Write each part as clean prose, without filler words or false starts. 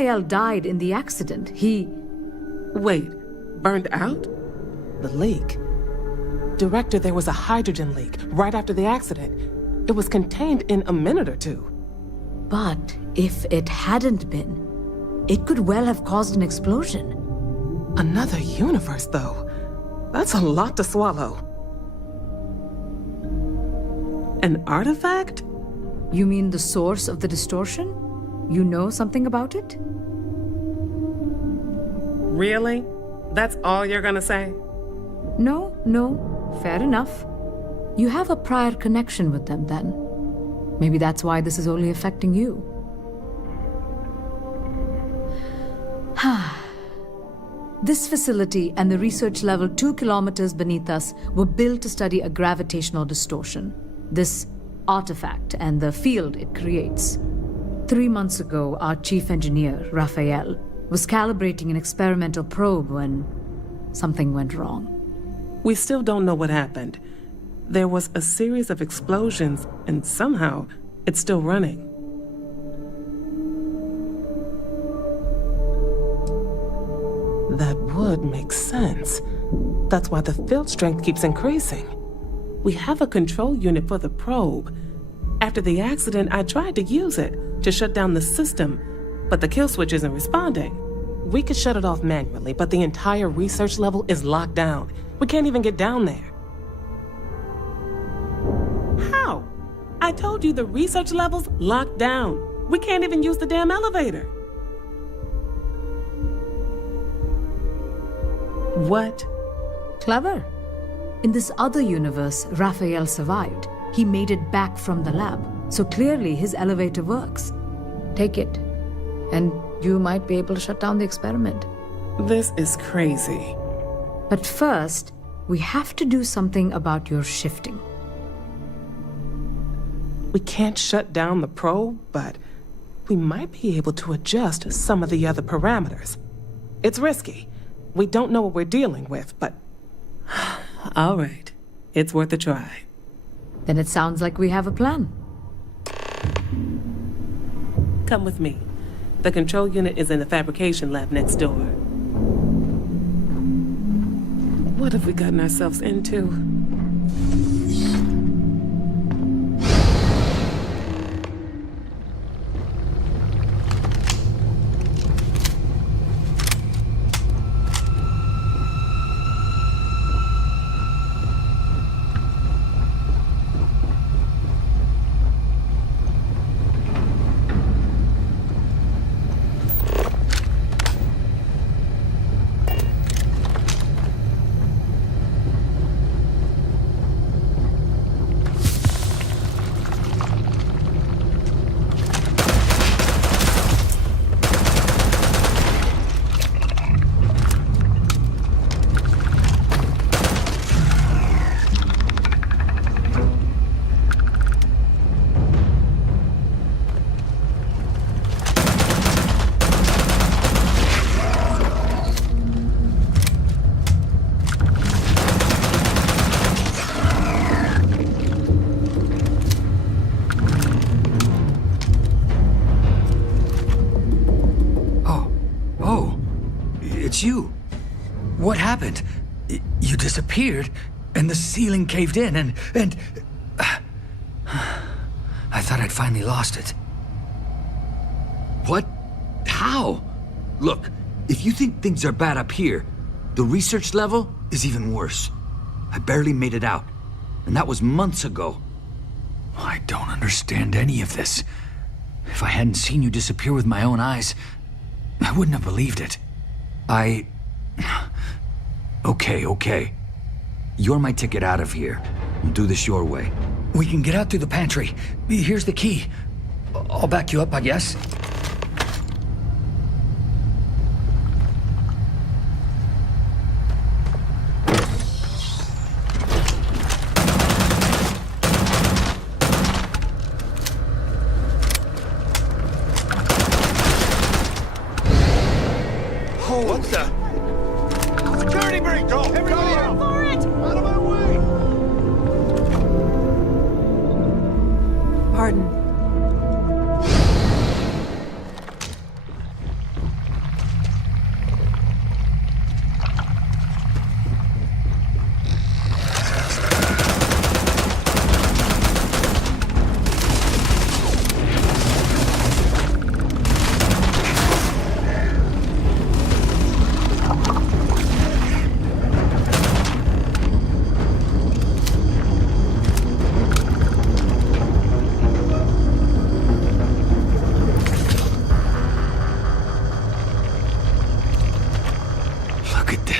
Raphael died in the accident. He... Wait, burned out? The leak. Director, there was a hydrogen leak right after the accident. It was contained in a minute or two. But if it hadn't been, it could well have caused an explosion. Another universe, though. That's a lot to swallow. An artifact? You mean the source of the distortion? You know something about it? Really? That's all you're gonna say? No, fair enough. You have a prior connection with them then. Maybe that's why this is only affecting you. This facility and the research level 2 kilometers beneath us were built to study a gravitational distortion, this artifact and the field it creates. 3 months ago, our chief engineer, Raphael, was calibrating an experimental probe when something went wrong. We still don't know what happened. There was a series of explosions, and somehow it's still running. That would make sense. That's why the field strength keeps increasing. We have a control unit for the probe. After the accident, I tried to use it to shut down the system, but the kill switch isn't responding. We could shut it off manually, but the entire research level is locked down. We can't even get down there. How? I told you the research level's locked down. We can't even use the damn elevator. What? Clever. In this other universe, Raphael survived. He made it back from the lab, so clearly his elevator works. Take it, and you might be able to shut down the experiment. This is crazy. But first, we have to do something about your shifting. We can't shut down the probe, but we might be able to adjust some of the other parameters. It's risky. We don't know what we're dealing with, but... All right. It's worth a try. Then it sounds like we have a plan. Come with me. The control unit is in the fabrication lab next door. What have we gotten ourselves into? You. What happened? You disappeared, and the ceiling caved in, and... I thought I'd finally lost it. What? How? Look, if you think things are bad up here, the research level is even worse. I barely made it out, and that was months ago. I don't understand any of this. If I hadn't seen you disappear with my own eyes, I wouldn't have believed it. Okay. You're my ticket out of here. We'll do this your way. We can get out through the pantry. Here's the key. I'll back you up, I guess. What the? Security break! Go! Everybody out for it! Out of my way! Pardon.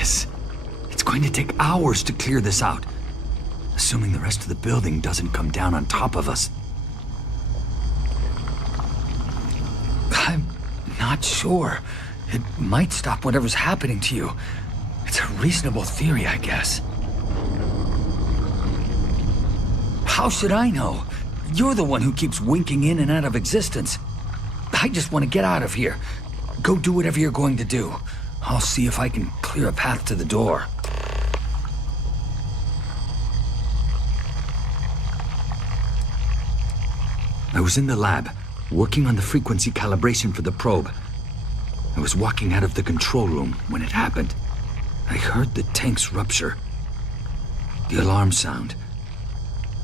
this. It's going to take hours to clear this out. Assuming the rest of the building doesn't come down on top of us. I'm not sure. It might stop whatever's happening to you. It's a reasonable theory, I guess. How should I know? You're the one who keeps winking in and out of existence. I just want to get out of here. Go do whatever you're going to do. I'll see if I can clear a path to the door. I was in the lab, working on the frequency calibration for the probe. I was walking out of the control room when it happened. I heard the tanks rupture. The alarm sound.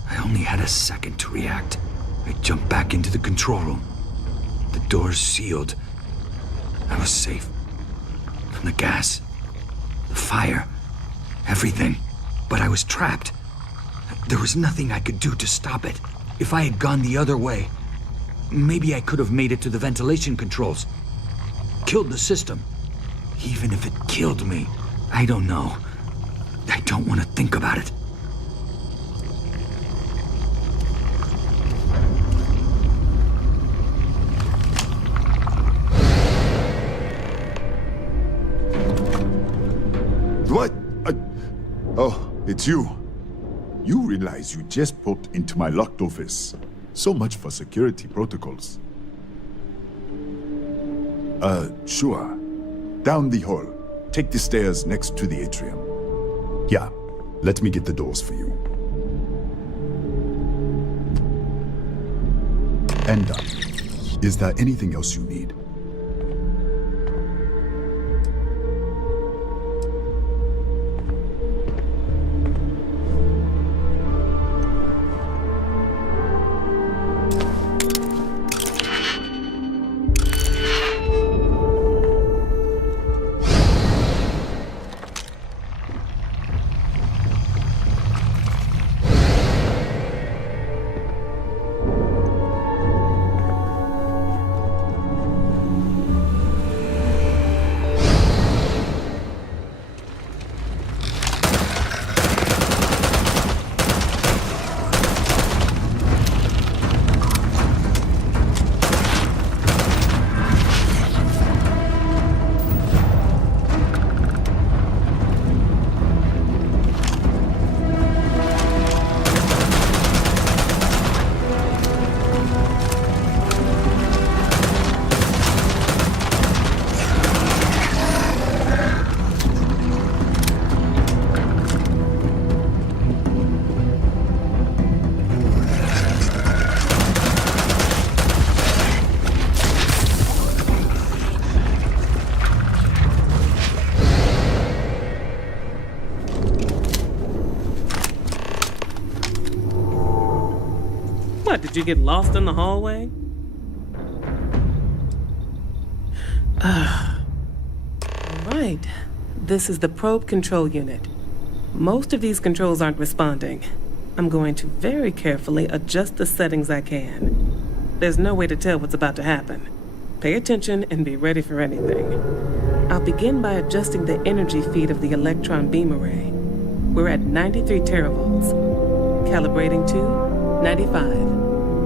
I only had a second to react. I jumped back into the control room. The doors sealed. I was safe. From the gas, the fire, everything. But I was trapped. There was nothing I could do to stop it. If I had gone the other way, maybe I could have made it to the ventilation controls. Killed the system. Even if it killed me, I don't know. I don't want to think about it. What? Oh, it's you. You realize you just popped into my locked office. So much for security protocols. Sure. Down the hall. Take the stairs next to the atrium. Yeah, let me get the doors for you. And is there anything else you need? What, did you get lost in the hallway? Right. This is the probe control unit. Most of these controls aren't responding. I'm going to very carefully adjust the settings I can. There's no way to tell what's about to happen. Pay attention and be ready for anything. I'll begin by adjusting the energy feed of the electron beam array. We're at 93 teravolts. Calibrating to 95,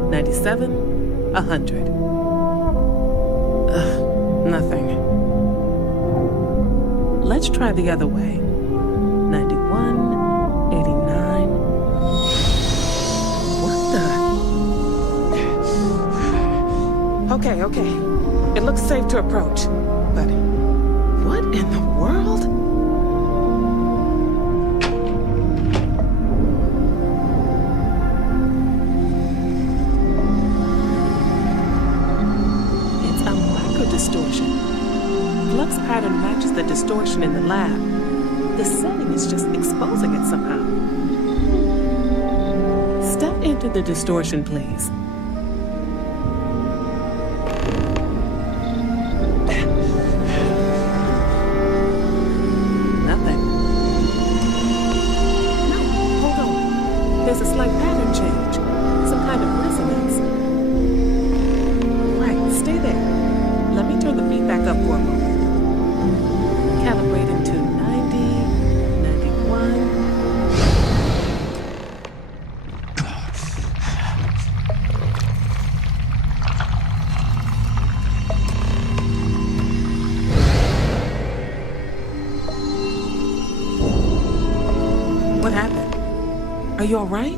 97, 100. Nothing. Let's try the other way. 91, 89. What the? Okay. It looks safe to approach. But what in the world? It's a micro-distortion. Flux pattern matches the distortion in the lab. The setting is just exposing it somehow. Step into the distortion, please. Nothing. No, hold on. There's a slight pattern change. Some kind of resonance. Right, stay there. Let me turn the feedback up for a moment. Calibrating to 90, Are you all right?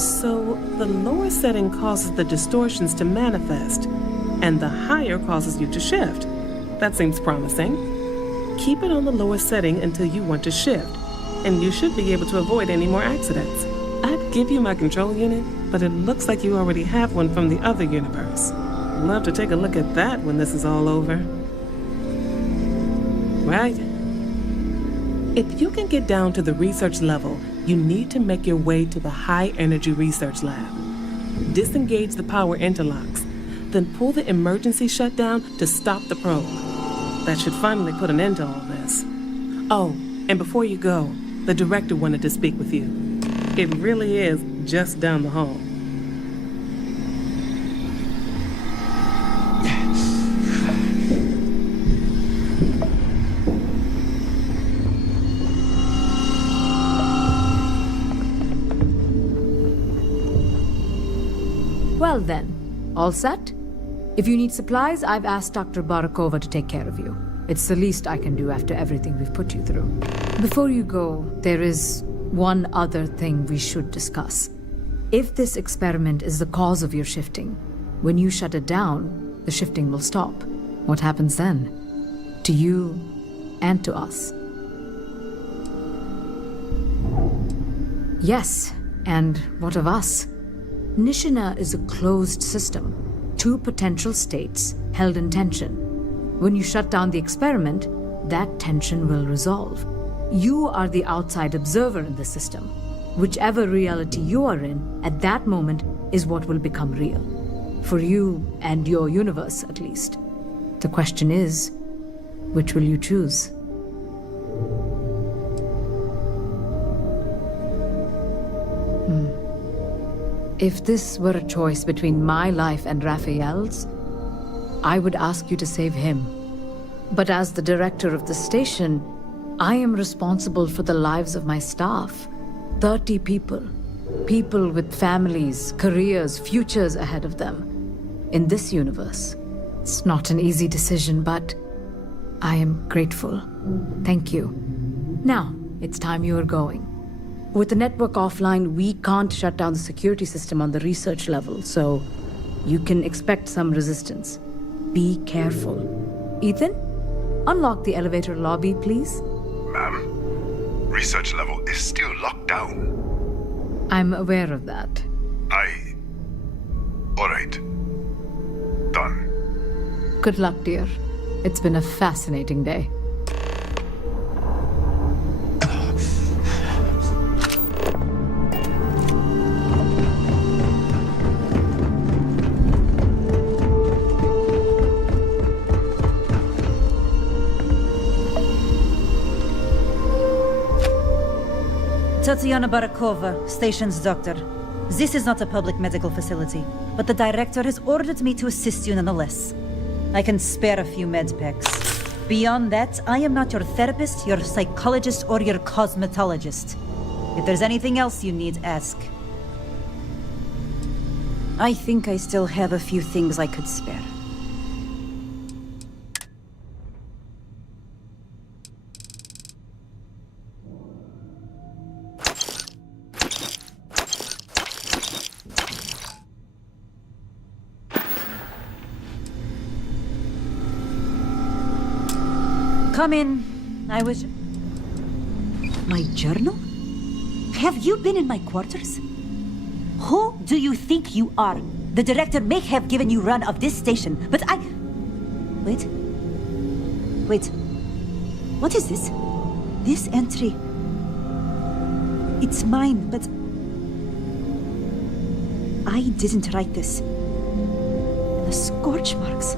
So, the lower setting causes the distortions to manifest, and the higher causes you to shift. That seems promising. Keep it on the lower setting until you want to shift, and you should be able to avoid any more accidents. I'd give you my control unit, but it looks like you already have one from the other universe. Love to take a look at that when this is all over. Right? If you can get down to the research level, you need to make your way to the high-energy research lab. Disengage the power interlocks, then pull the emergency shutdown to stop the probe. That should finally put an end to all this. Oh, and before you go, the director wanted to speak with you. It really is just down the hall. Well then, all set? If you need supplies, I've asked Dr. Barakova to take care of you. It's the least I can do after everything we've put you through. Before you go, there is one other thing we should discuss. If this experiment is the cause of your shifting, when you shut it down, the shifting will stop. What happens then? To you and to us. Yes, and what of us? Nishina is a closed system. Two potential states held in tension. When you shut down the experiment, that tension will resolve. You are the outside observer in the system. Whichever reality you are in, at that moment, is what will become real. For you and your universe, at least. The question is, which will you choose? If this were a choice between my life and Raphael's, I would ask you to save him. But as the director of the station, I am responsible for the lives of my staff. 30 people. People with families, careers, futures ahead of them. In this universe. It's not an easy decision, but I am grateful. Thank you. Now, it's time you are going. With the network offline, we can't shut down the security system on the research level, so you can expect some resistance. Be careful. Ethan, unlock the elevator lobby, please. Ma'am, research level is still locked down. I'm aware of that. All right. Done. Good luck, dear. It's been a fascinating day. Tatiana Barakova, station's doctor. This is not a public medical facility, but the director has ordered me to assist you nonetheless. I can spare a few med packs. Beyond that, I am not your therapist, your psychologist, or your cosmetologist. If there's anything else you need, ask. I think I still have a few things I could spare. Come in. I was... My journal? Have you been in my quarters? Who do you think you are? The director may have given you run of this station, but I... Wait. What is this? This entry... It's mine, but... I didn't write this. The scorch marks...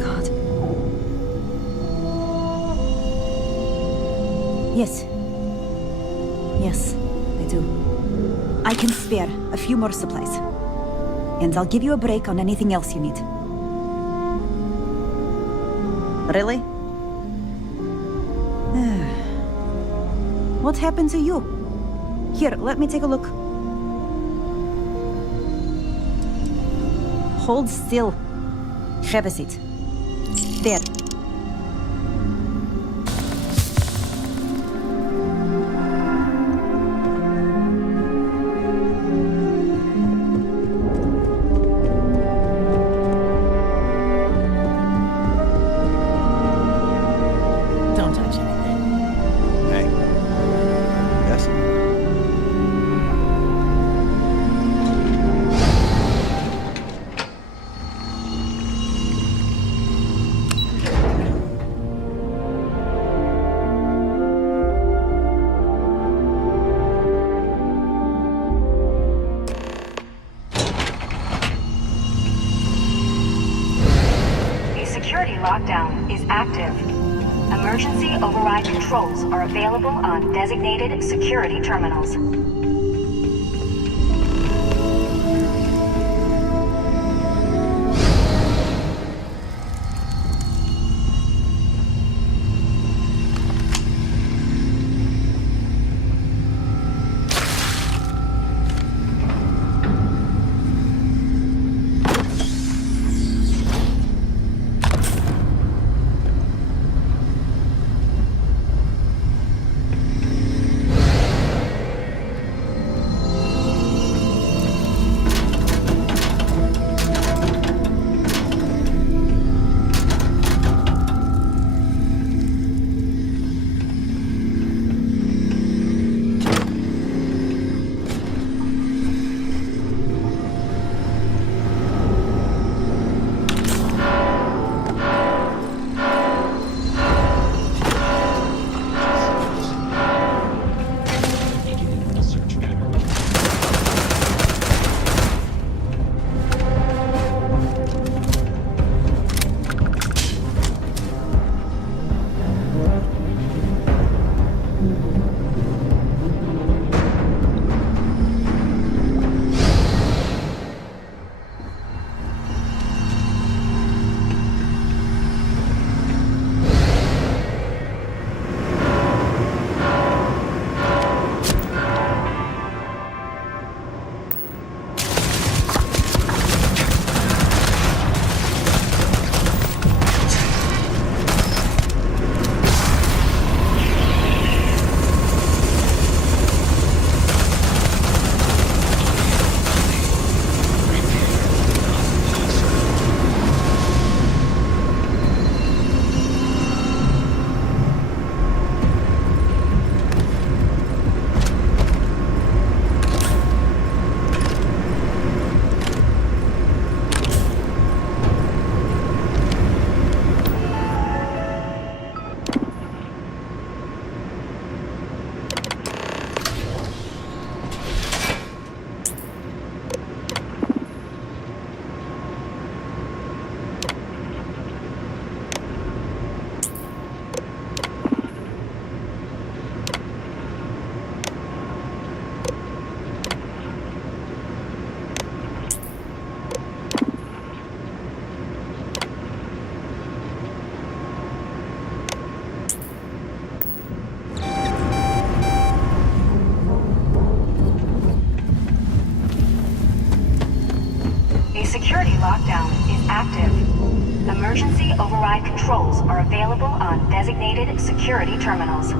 God... Yes. Yes, I do. I can spare a few more supplies. And I'll give you a break on anything else you need. Really? What happened to you? Here, let me take a look. Hold still. Have a seat. There. security lockdown is active. Emergency override controls are available on designated security terminals. Security lockdown is active. Emergency override controls are available on designated security terminals.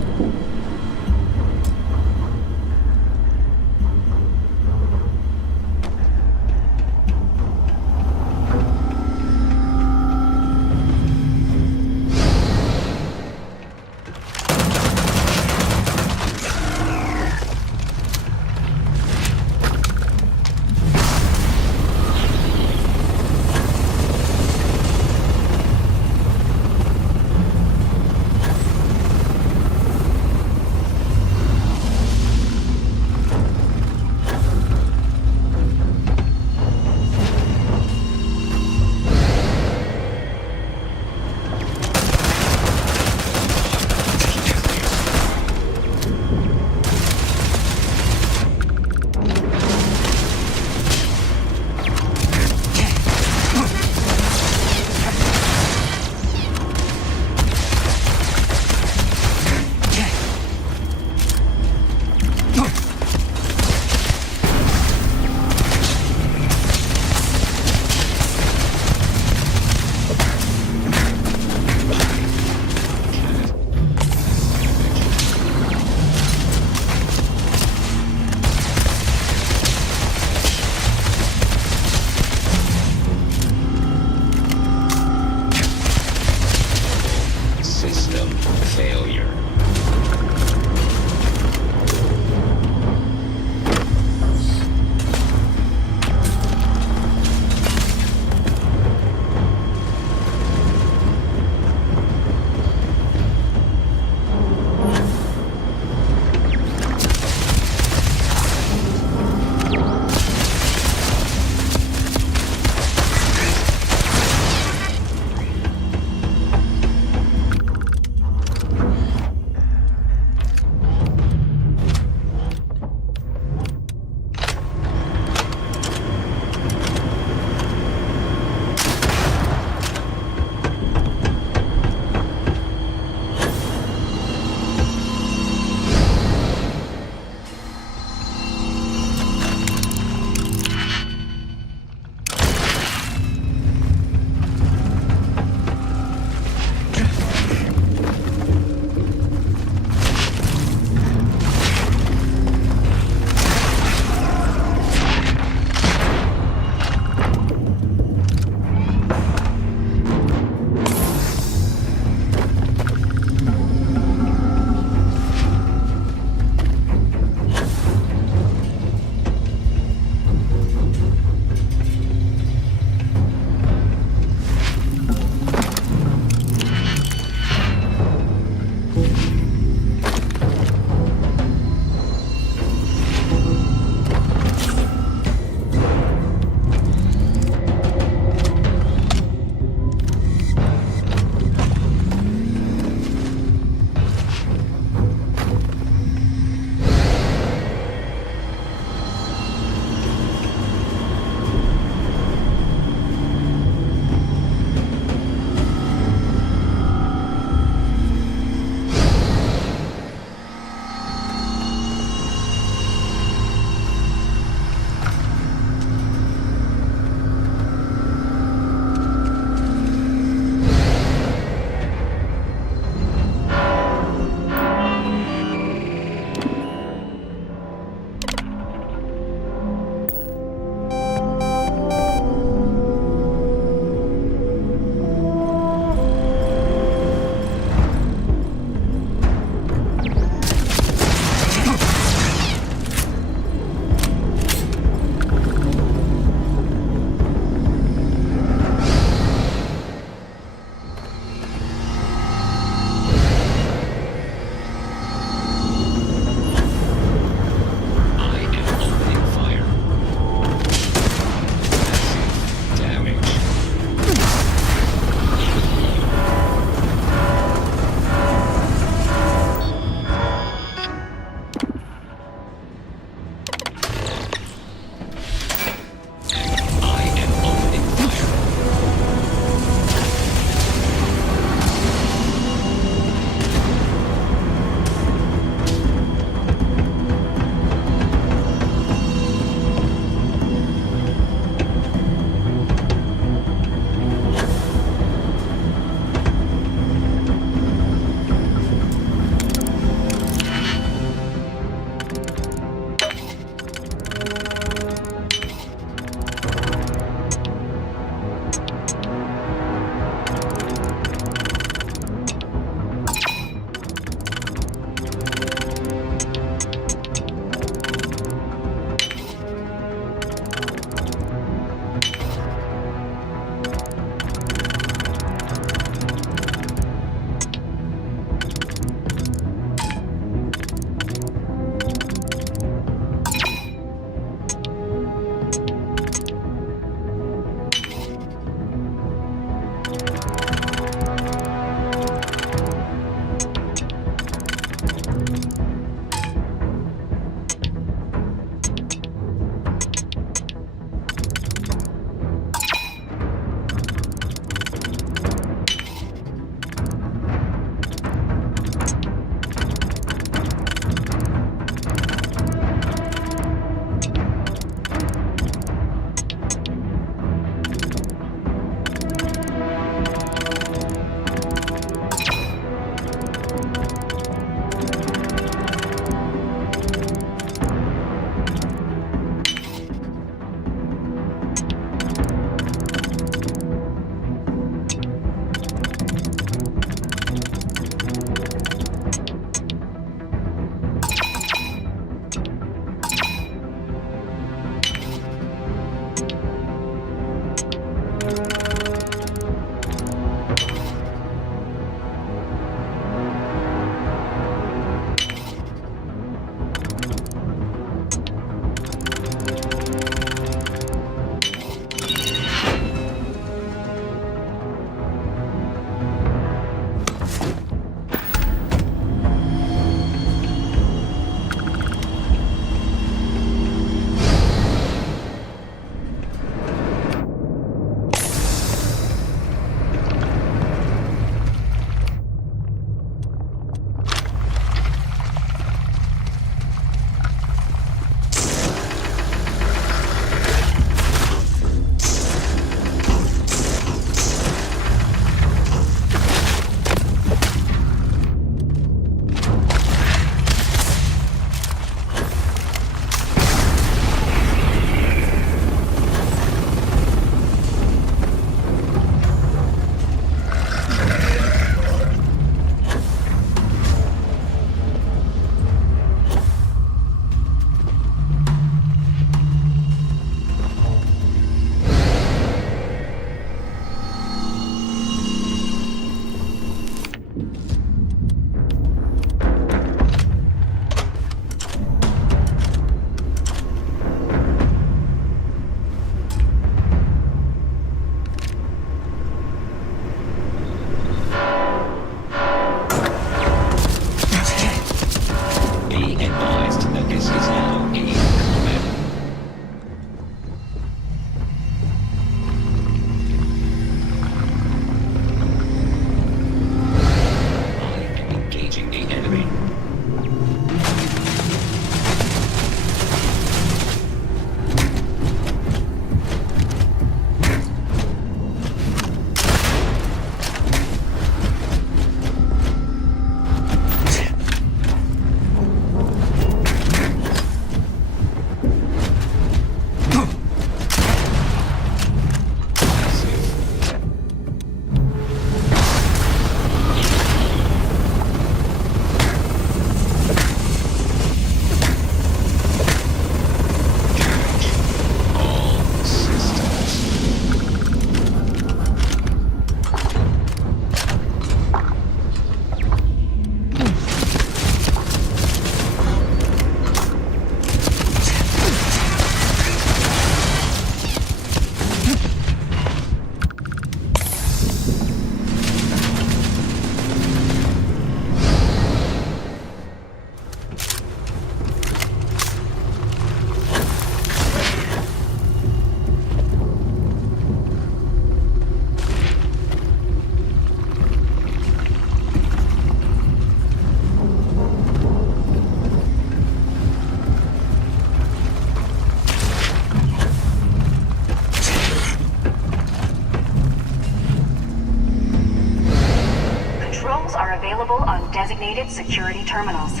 available on designated security terminals.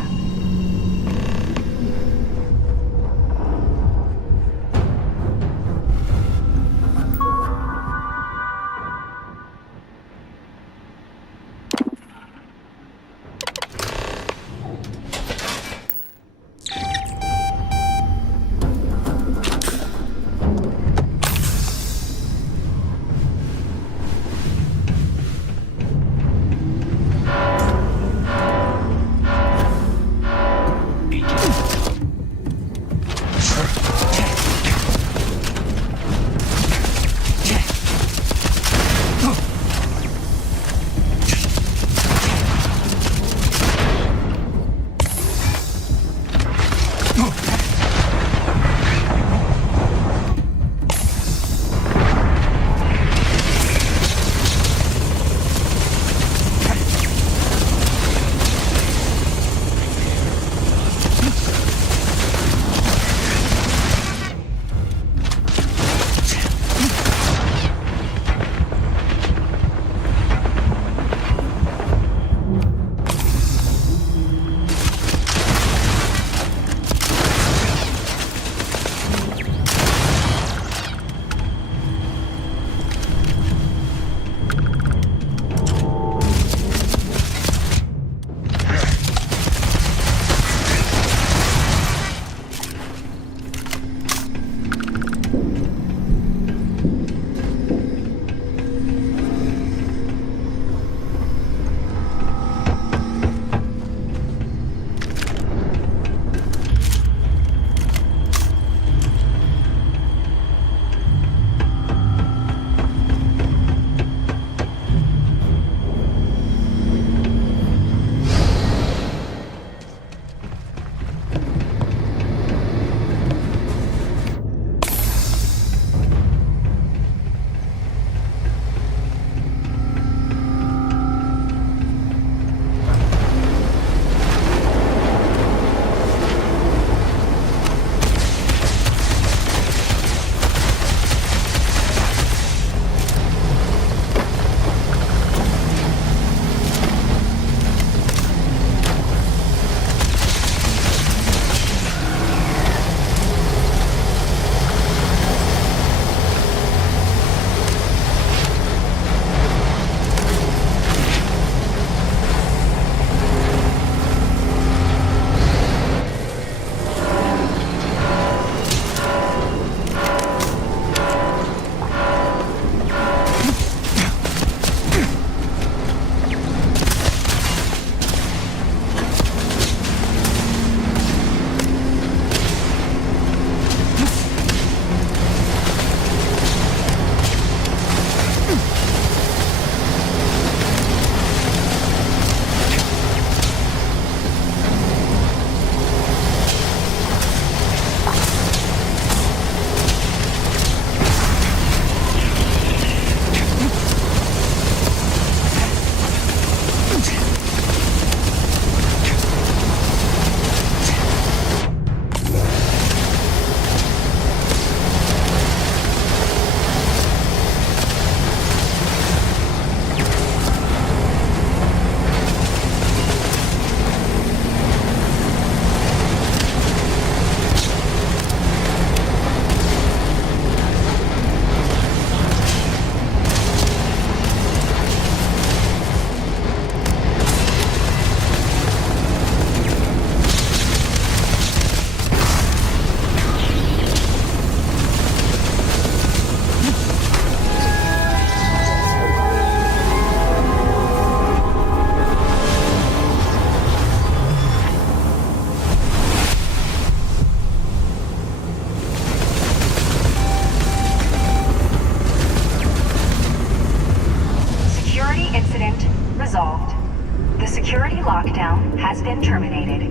Security lockdown has been terminated.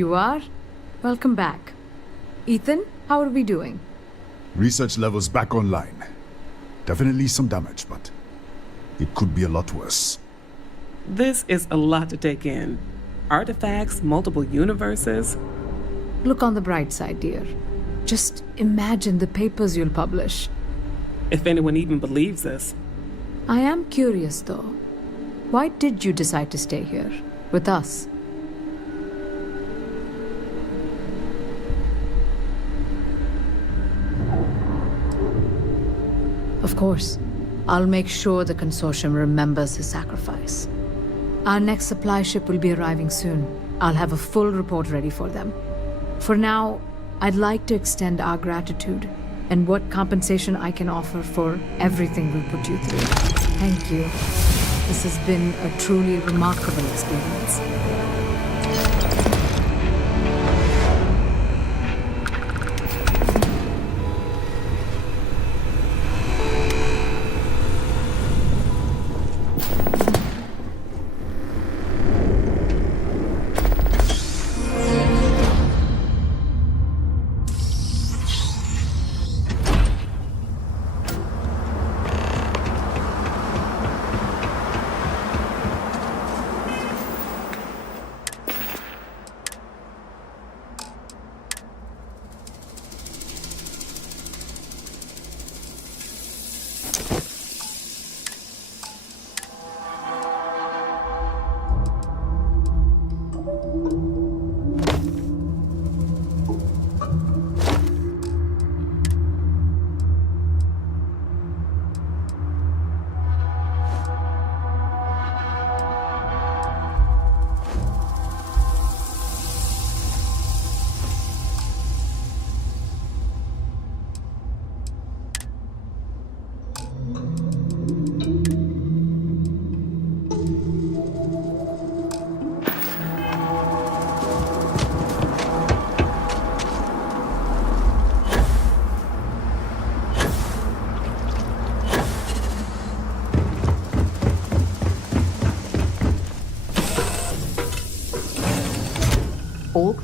you are. Welcome back. Ethan, how are we doing? Research levels back online. Definitely some damage, but it could be a lot worse. This is a lot to take in. Artifacts, multiple universes. Look on the bright side, dear. Just imagine the papers you'll publish. If anyone even believes this. I am curious, though. Why did you decide to stay here, with us? Of course. I'll make sure the consortium remembers his sacrifice. Our next supply ship will be arriving soon. I'll have a full report ready for them. For now, I'd like to extend our gratitude and what compensation I can offer for everything we put you through. Thank you. This has been a truly remarkable experience.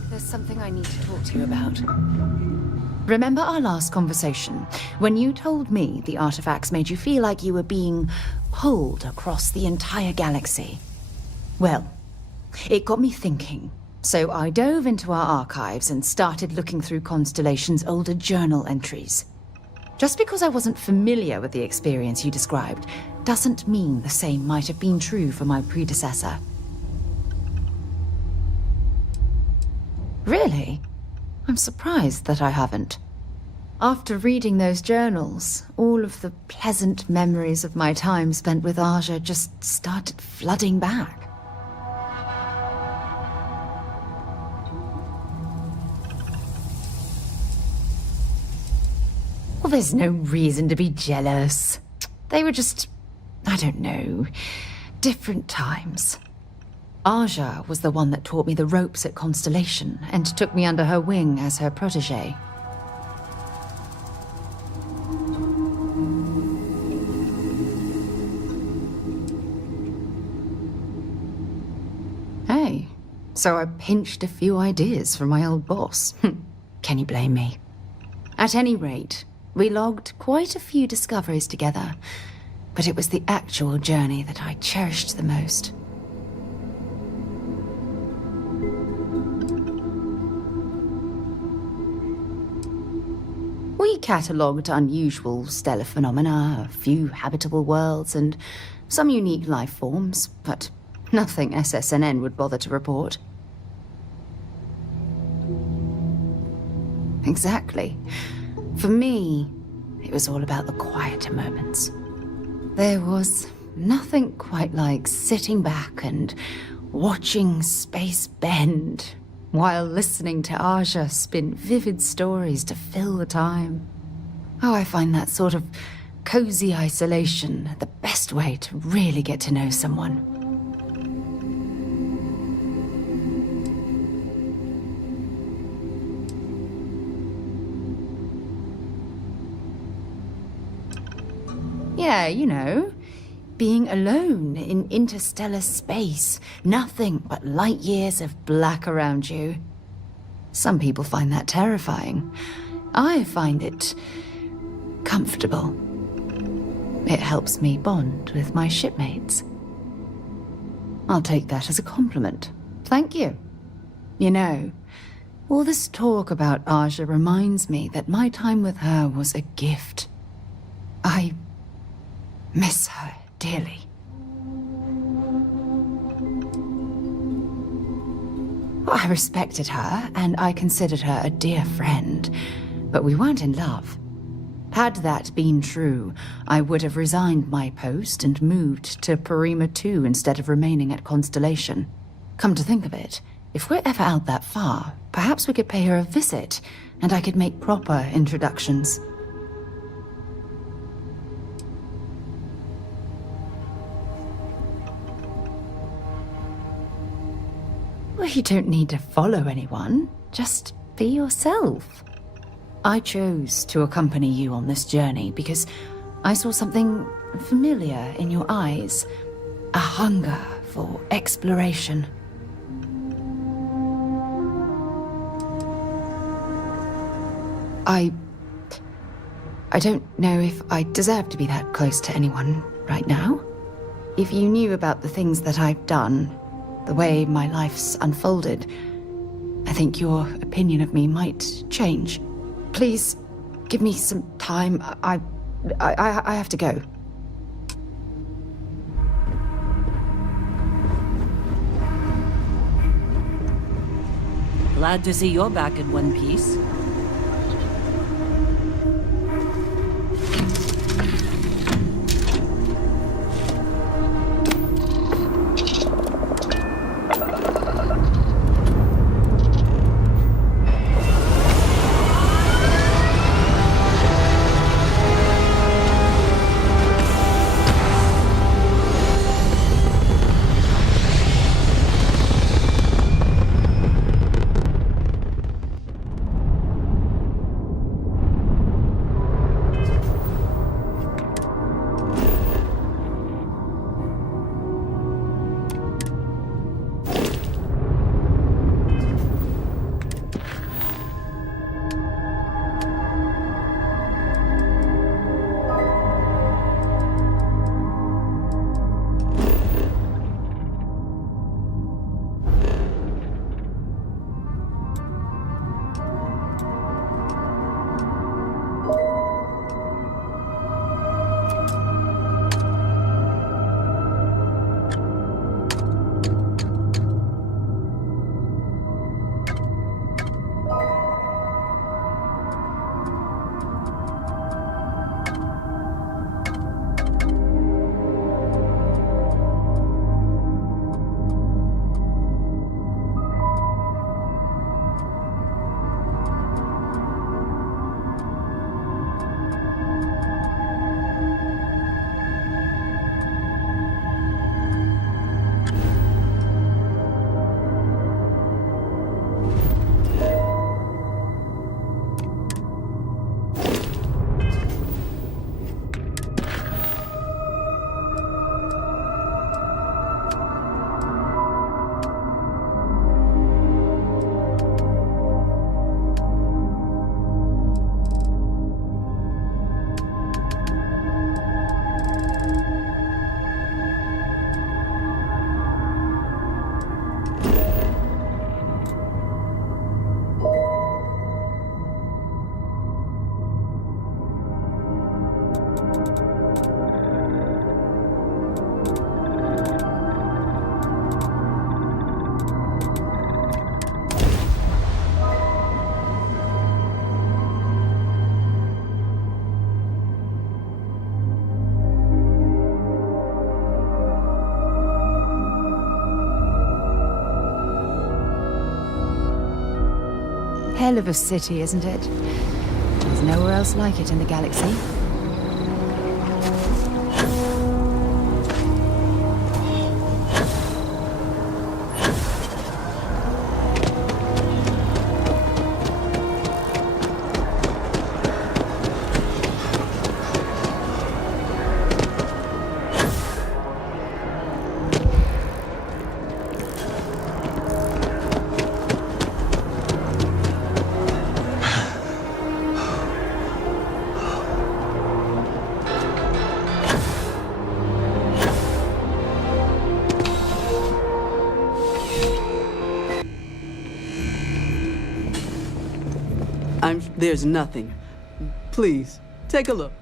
There's something I need to talk to you about. Remember our last conversation, when you told me the artifacts made you feel like you were being pulled across the entire galaxy? Well, it got me thinking. So I dove into our archives and started looking through Constellation's older journal entries. Just because I wasn't familiar with the experience you described, doesn't mean the same might have been true for my predecessor. Really? I'm surprised that I haven't. After reading those journals, all of the pleasant memories of my time spent with Aja just started flooding back. Well, there's no reason to be jealous. They were just, I don't know, different times. Aja was the one that taught me the ropes at Constellation and took me under her wing as her protege. Hey, so I pinched a few ideas from my old boss. Can you blame me? At any rate, we logged quite a few discoveries together, but it was the actual journey that I cherished the most. We catalogued unusual stellar phenomena, a few habitable worlds, and some unique life forms, but nothing SSNN would bother to report. Exactly. For me, it was all about the quieter moments. There was nothing quite like sitting back and watching space bend while listening to Aja spin vivid stories to fill the time. Oh, I find that sort of cozy isolation the best way to really get to know someone. Yeah, you know, being alone in interstellar space, nothing but light years of black around you. Some people find that terrifying. I find it comfortable. It helps me bond with my shipmates. I'll take that as a compliment. Thank you. You know, all this talk about Aja reminds me that my time with her was a gift. I miss her dearly. I respected her, and I considered her a dear friend, but we weren't in love. Had that been true, I would have resigned my post and moved to Parima 2 instead of remaining at Constellation. Come to think of it, if we're ever out that far, perhaps we could pay her a visit, and I could make proper introductions. Well, you don't need to follow anyone. Just be yourself. I chose to accompany you on this journey because I saw something familiar in your eyes. A hunger for exploration. I don't know if I deserve to be that close to anyone right now. If you knew about the things that I've done, the way my life's unfolded, I think your opinion of me might change. Please, give me some time. I have to go. Glad to see you're back in one piece. Hell of a city, isn't it? There's nowhere else like it in the galaxy. There's nothing. Please, take a look.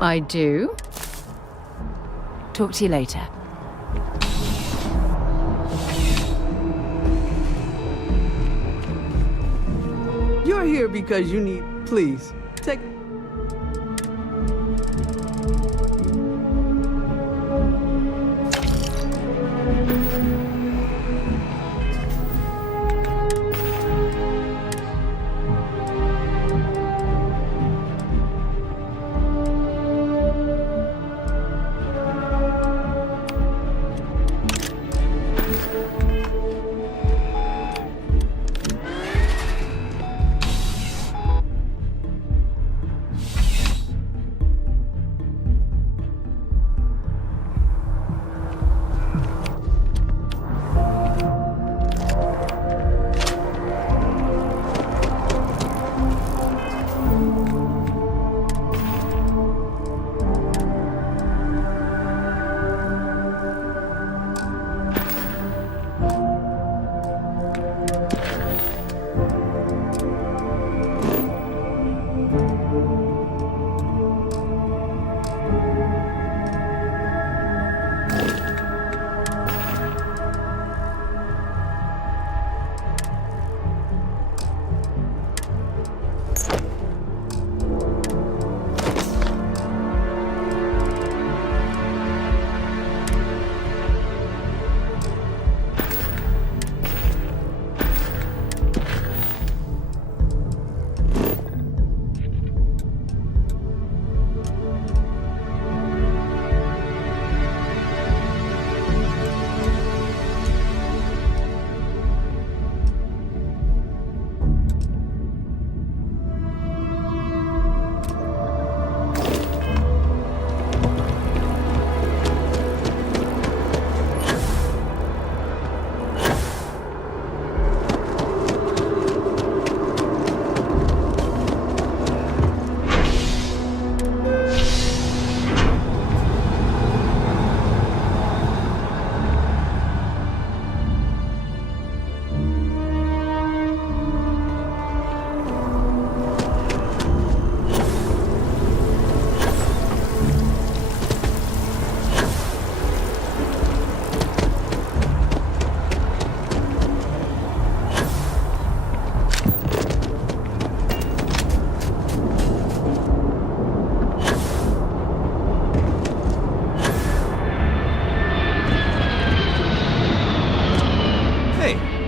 I do. Talk to you later. You're here because you need... Please, take...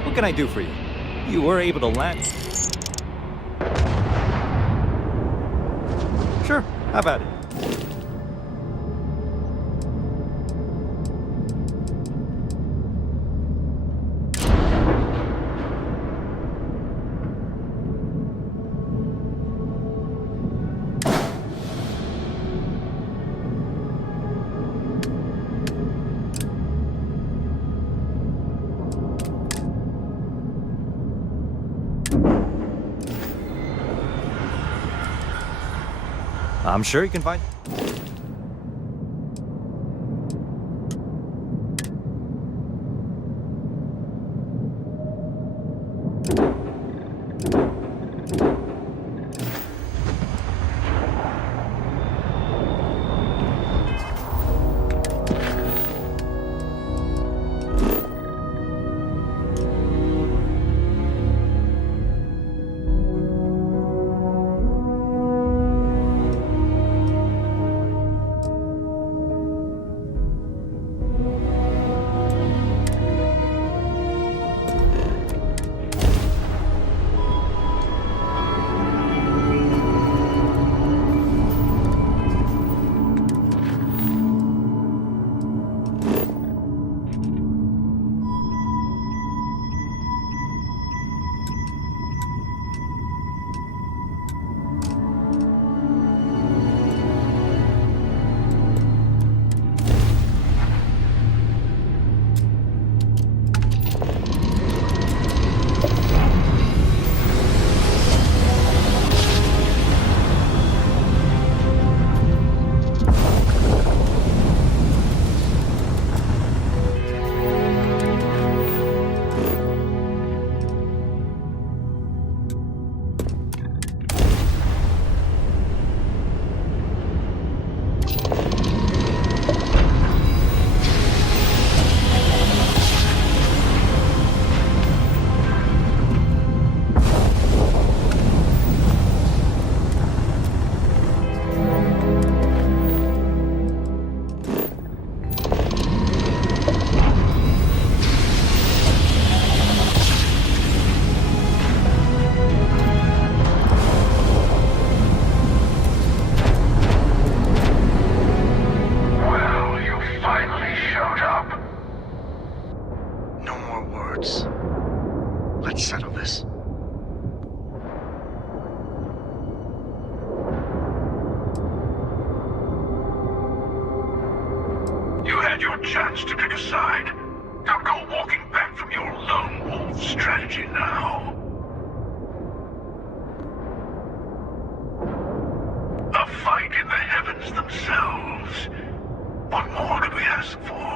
What can I do for you? You were able to land... Sure, how about it? I'm sure you can find... had your chance to pick a side. Don't go walking back from your lone wolf strategy now. A fight in the heavens themselves. What more could we ask for?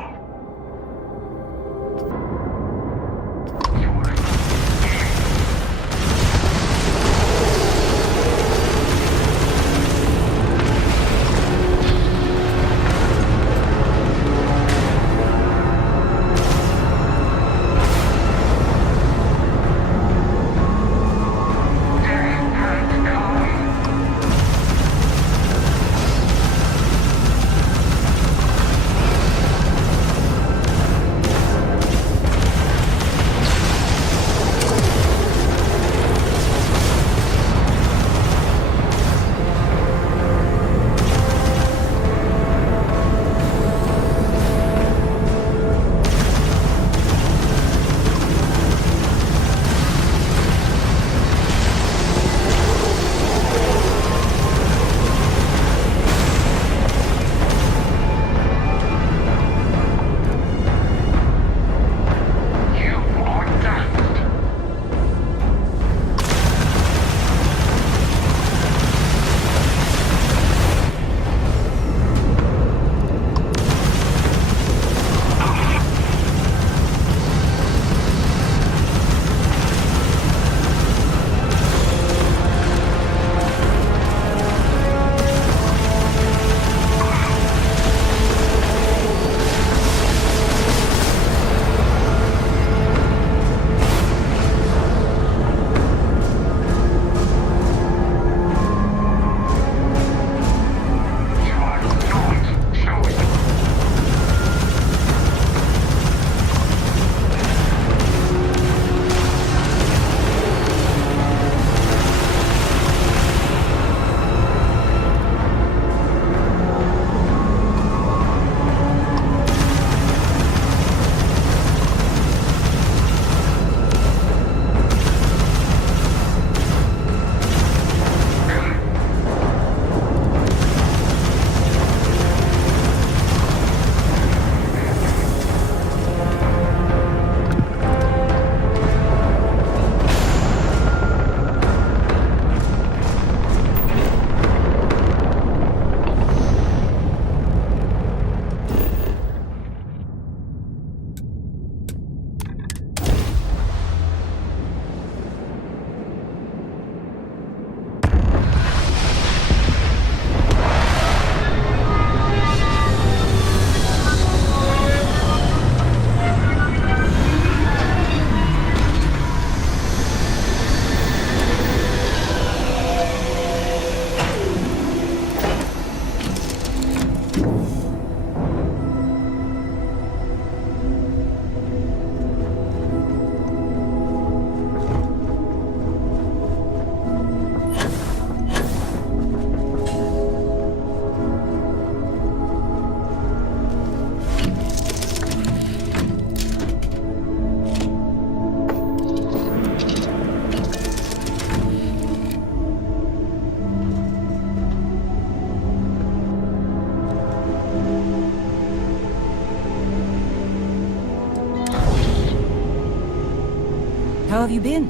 How have you been?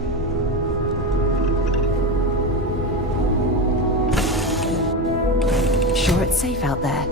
Sure it's safe out there?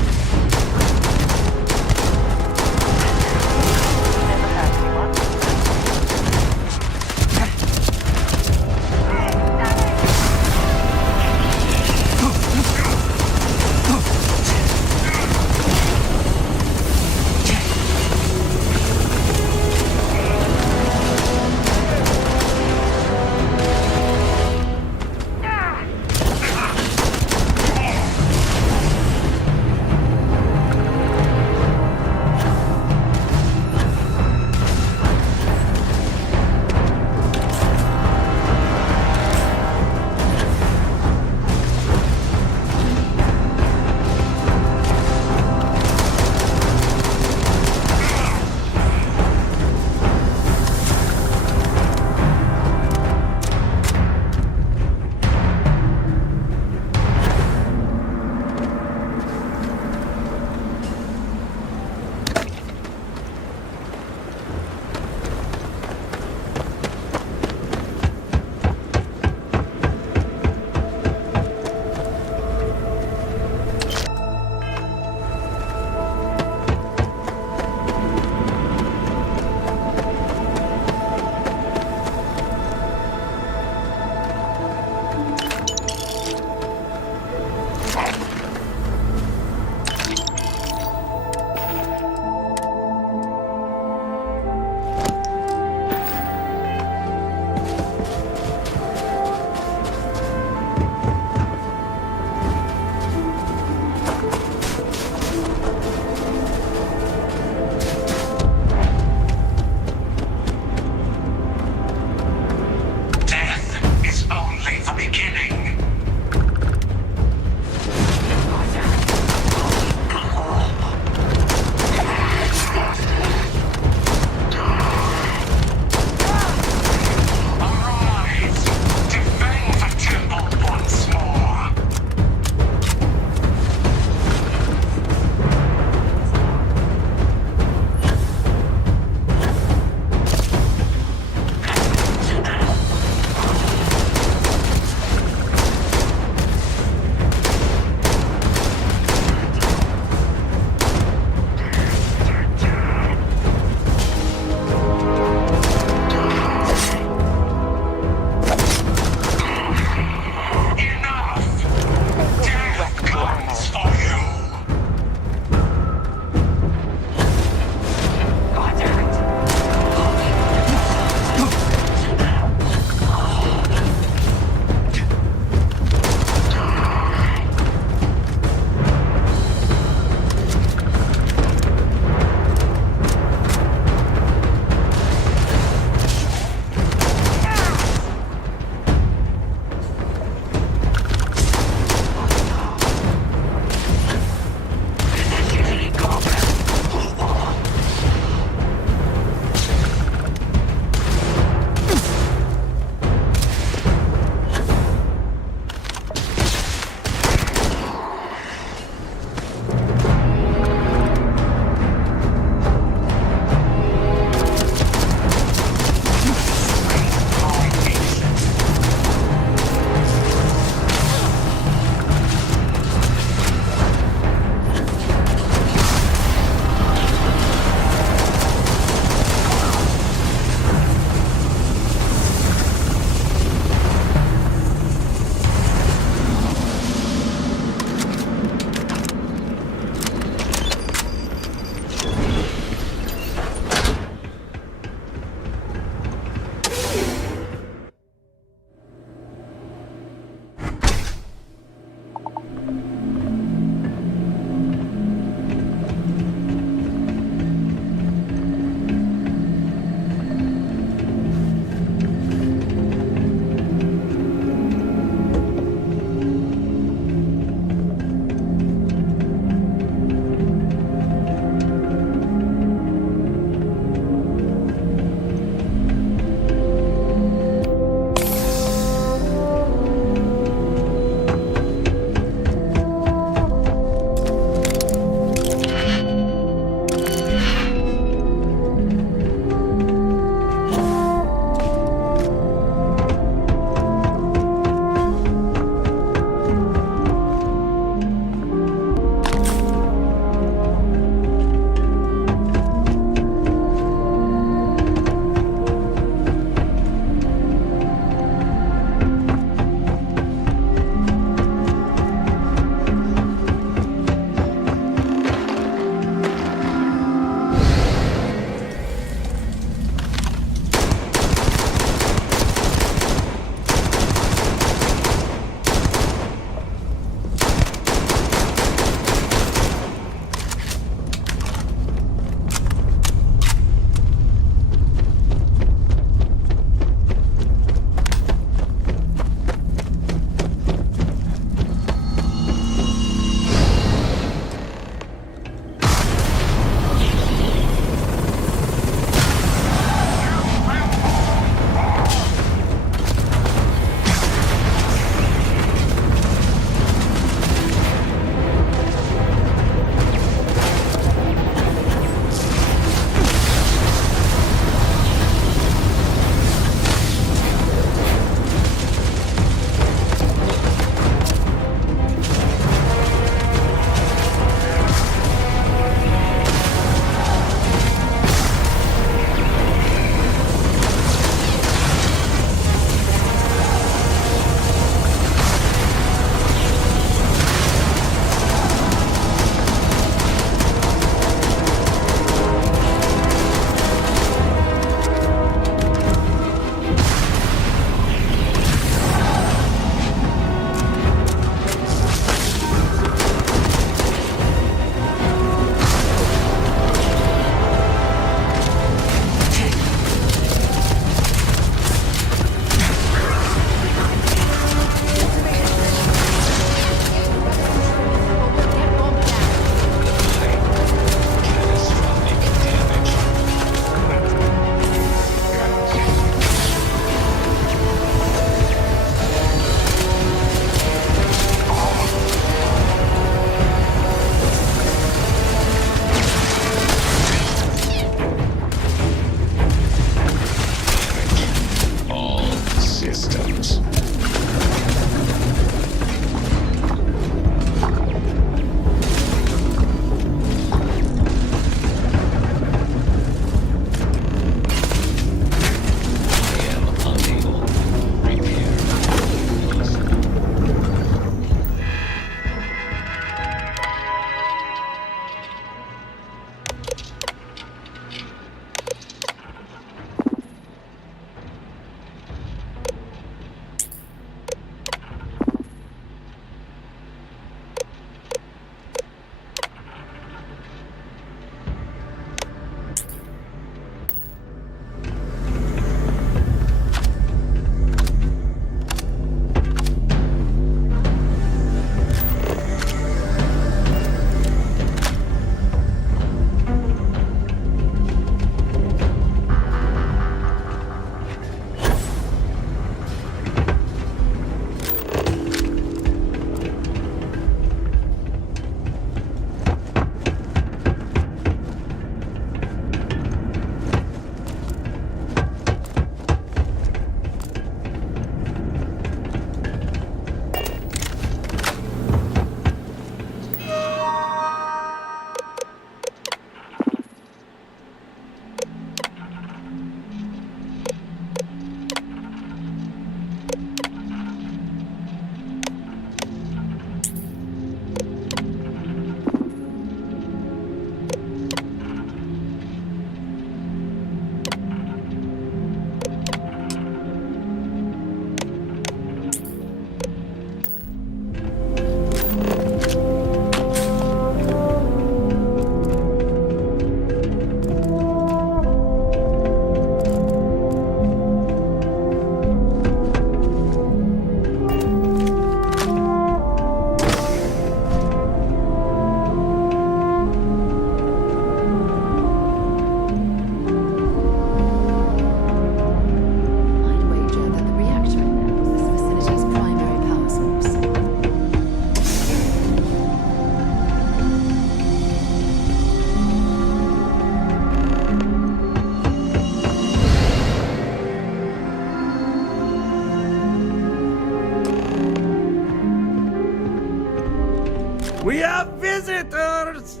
We have visitors!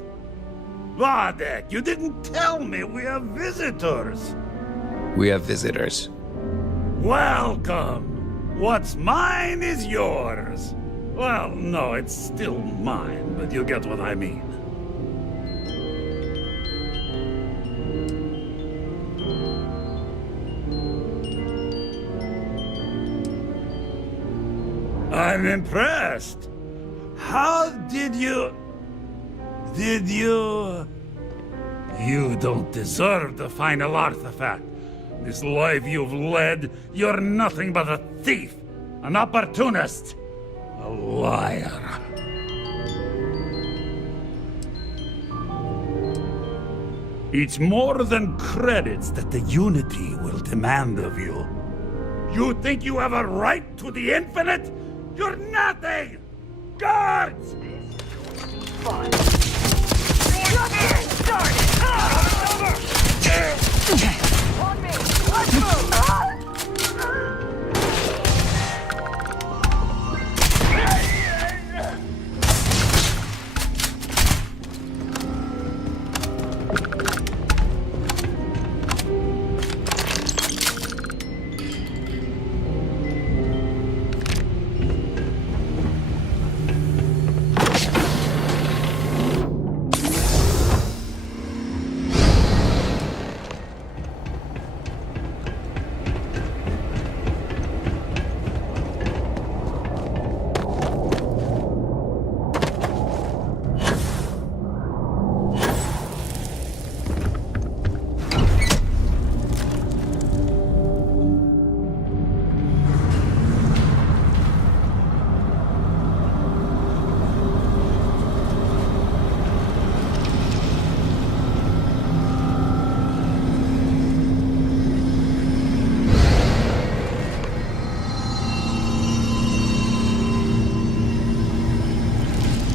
Vadek, you didn't tell me we have visitors. We have visitors. Welcome. What's mine is yours. Well, no, it's still mine, but you get what I mean. I'm impressed. How did you... You don't deserve the final artifact. This life you've led, you're nothing but a thief, an opportunist, a liar. It's more than credits that the Unity will demand of you. You think you have a right to the infinite? You're nothing! Guards! Fun. Just getting started! On me! Let's move!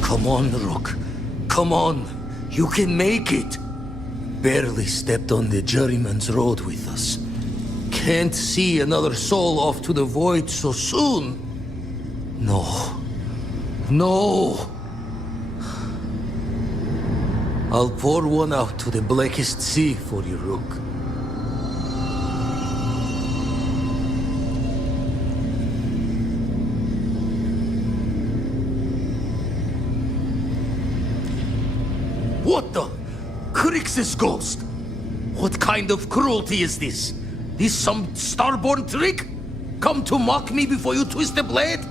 Come on, Rook. Come on. You can make it. Barely stepped on the juryman's road with us. Can't see another soul off to the void so soon. No. No. I'll pour one out to the blackest sea for you, Rook. What the? Crix's ghost? What kind of cruelty is this? This some starborn trick? Come to mock me before you twist the blade?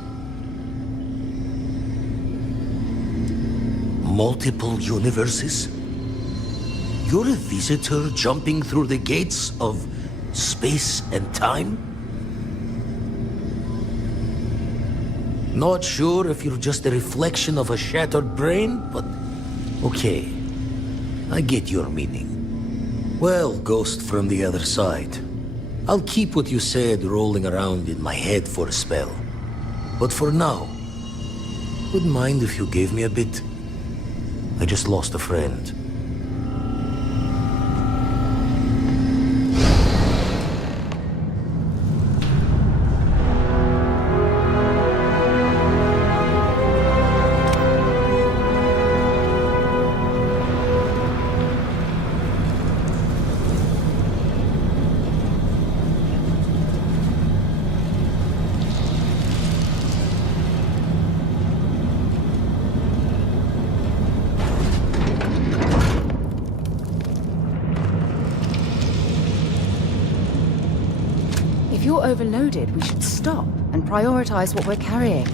Multiple universes? You're a visitor jumping through the gates of space and time? Not sure if you're just a reflection of a shattered brain, but okay. I get your meaning. Well, ghost from the other side. I'll keep what you said rolling around in my head for a spell. But for now, wouldn't mind if you gave me a bit. I just lost a friend. If you're overloaded, we should stop and prioritize what we're carrying.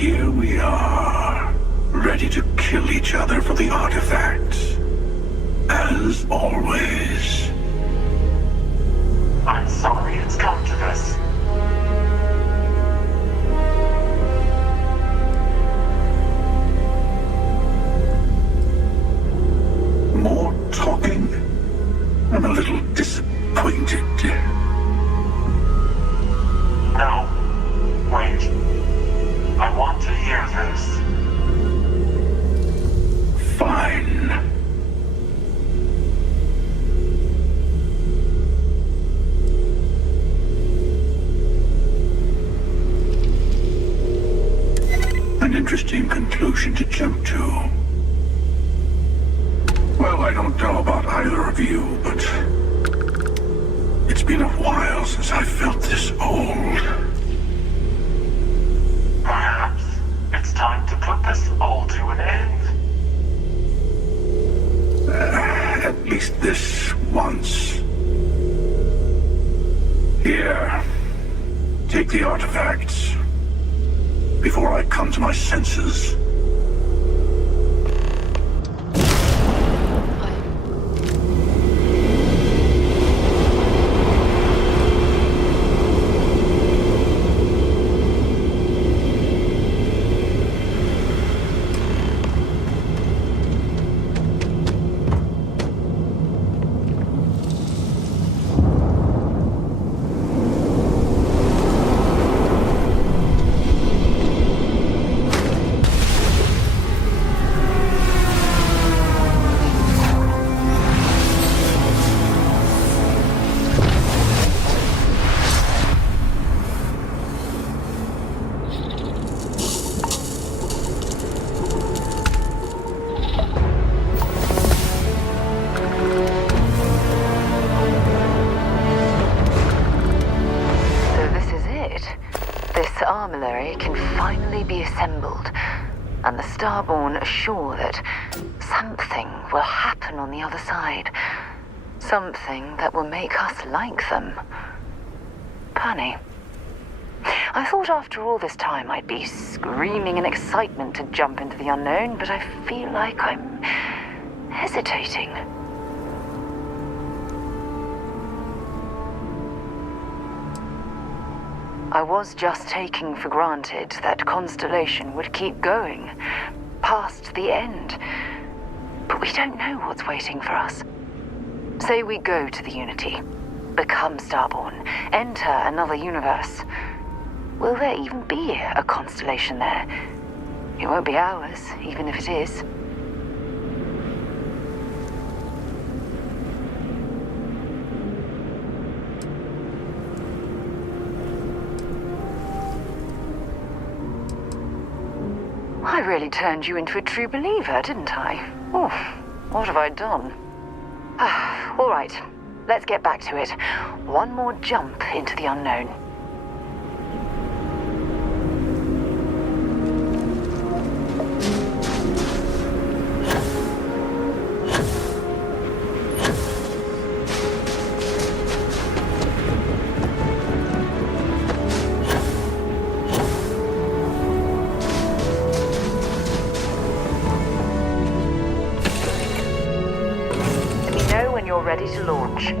here we are, ready to kill each other for the artifacts. As always. I'm sorry it's come to this. More talking? I'm a little disappointed. No. Wait. I want to hear this. Fine. An interesting conclusion to jump to. Well, I don't know about either of you, but it's been a while since I felt this old. Perhaps it's time to put this all to an end. At least this once. Here, take the artifacts before I come to my senses. armillary can finally be assembled, and the Starborn are sure that something will happen on the other side. Something that will make us like them. Funny. I thought after all this time I'd be screaming in excitement to jump into the unknown, but I feel like I'm hesitating. I was just taking for granted that Constellation would keep going, past the end. But we don't know what's waiting for us. Say we go to the Unity, become Starborn, enter another universe. Will there even be a Constellation there? It won't be ours, even if it is. I really turned you into a true believer, didn't I? Oh, what have I done? All right, let's get back to it. One more jump into the unknown. You're ready to launch.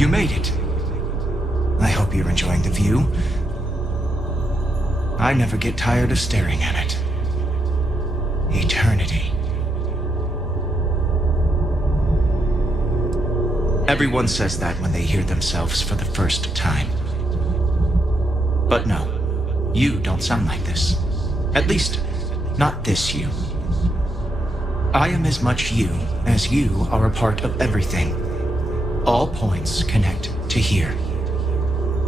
You made it. I hope you're enjoying the view. I never get tired of staring at it. Eternity. Everyone says that when they hear themselves for the first time. But no, you don't sound like this. At least, not this you. I am as much you as you are a part of everything. All points connect to here.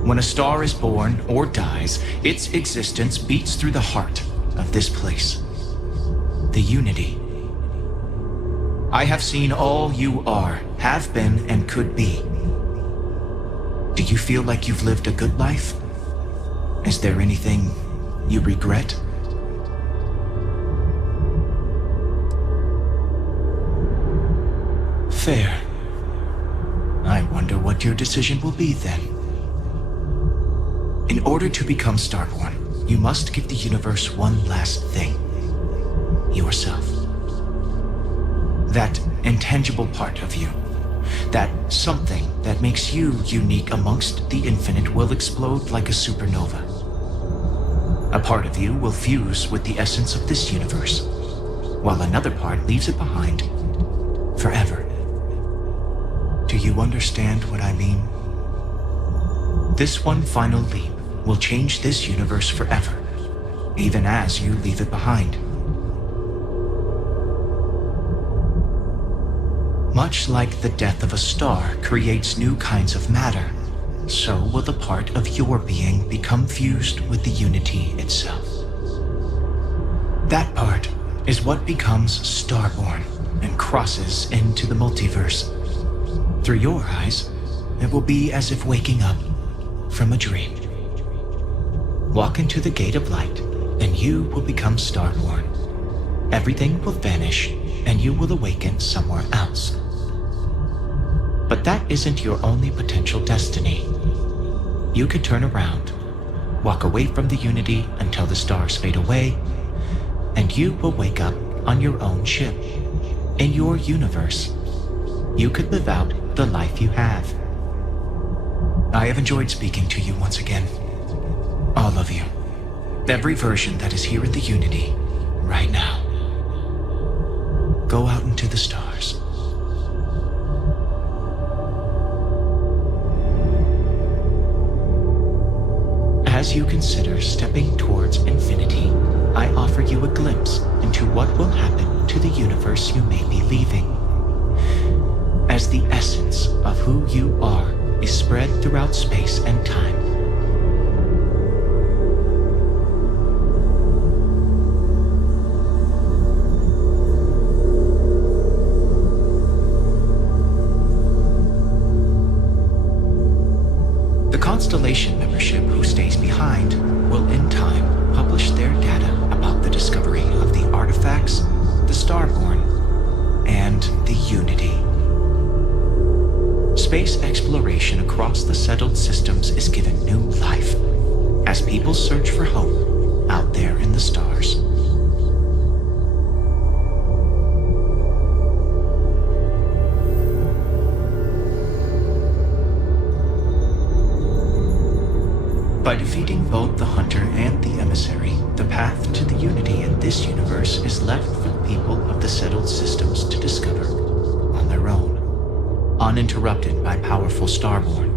When a star is born or dies, its existence beats through the heart of this place. The Unity. I have seen all you are, have been, and could be. Do you feel like you've lived a good life? Is there anything you regret? Fair. I wonder what your decision will be then. In order to become Starborn, you must give the universe one last thing. Yourself. That intangible part of you. That something that makes you unique amongst the infinite will explode like a supernova. A part of you will fuse with the essence of this universe, while another part leaves it behind forever. Do you understand what I mean? This one final leap will change this universe forever, even as you leave it behind. Much like the death of a star creates new kinds of matter, so will the part of your being become fused with the Unity itself. That part is what becomes Starborn and crosses into the multiverse. Through your eyes, it will be as if waking up from a dream. Walk into the gate of light, and you will become Starborn. Everything will vanish, and you will awaken somewhere else. But that isn't your only potential destiny. You could turn around, walk away from the Unity until the stars fade away, and you will wake up on your own ship, in your universe. You could live out the life you have. I have enjoyed speaking to you once again. All of you. Every version that is here in the Unity, right now. Go out into the stars. As you consider stepping towards infinity, I offer you a glimpse into what will happen to the universe you may be leaving. As the essence of who you are is spread throughout space and time. The Constellation membership who stays behind will in time publish their data about the discovery of the artifacts, the Starborn, and the Unity. Space exploration across the settled systems is given new life as people search for home out there in the stars. By defeating both the Hunter and the Emissary, the path to the Unity in this universe is left for the people of the settled systems to discover on their own, uninterrupted by powerful Starborn.